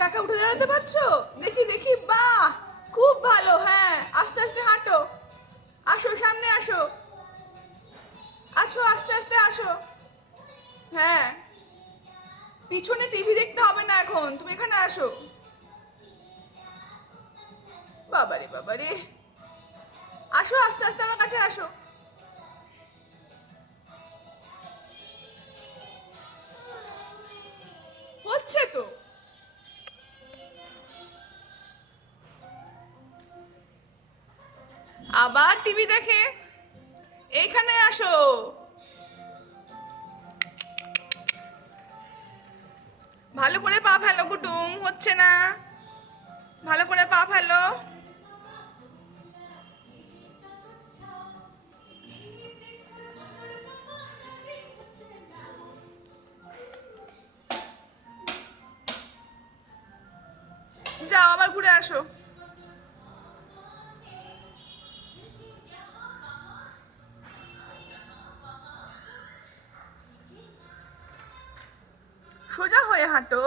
একা একা উঠে দাঁড়াতে পারছো? দেখি দেখি, বাহ, খুব ভালো। হ্যাঁ, আস্তে আস্তে হাঁটো। আসো, সামনে আসো। আসো, আস্তে আস্তে আসো। হ্যাঁ, পিছনে টিভি দেখতে হবে না এখন, তুমি এখানে আসো। বাবারে বাবারে, আসো আস্তে আস্তে আমার কাছে আসো। হচ্ছে তো। আবার টিভি দেখে, এইখানে আসো। ভালো করে পা ফেলো কুটুম, হচ্ছে না। ভালো করে পা ফেলো। যাও, আবার ঘুরে আসো। সোজা হয়ে হাঁটো।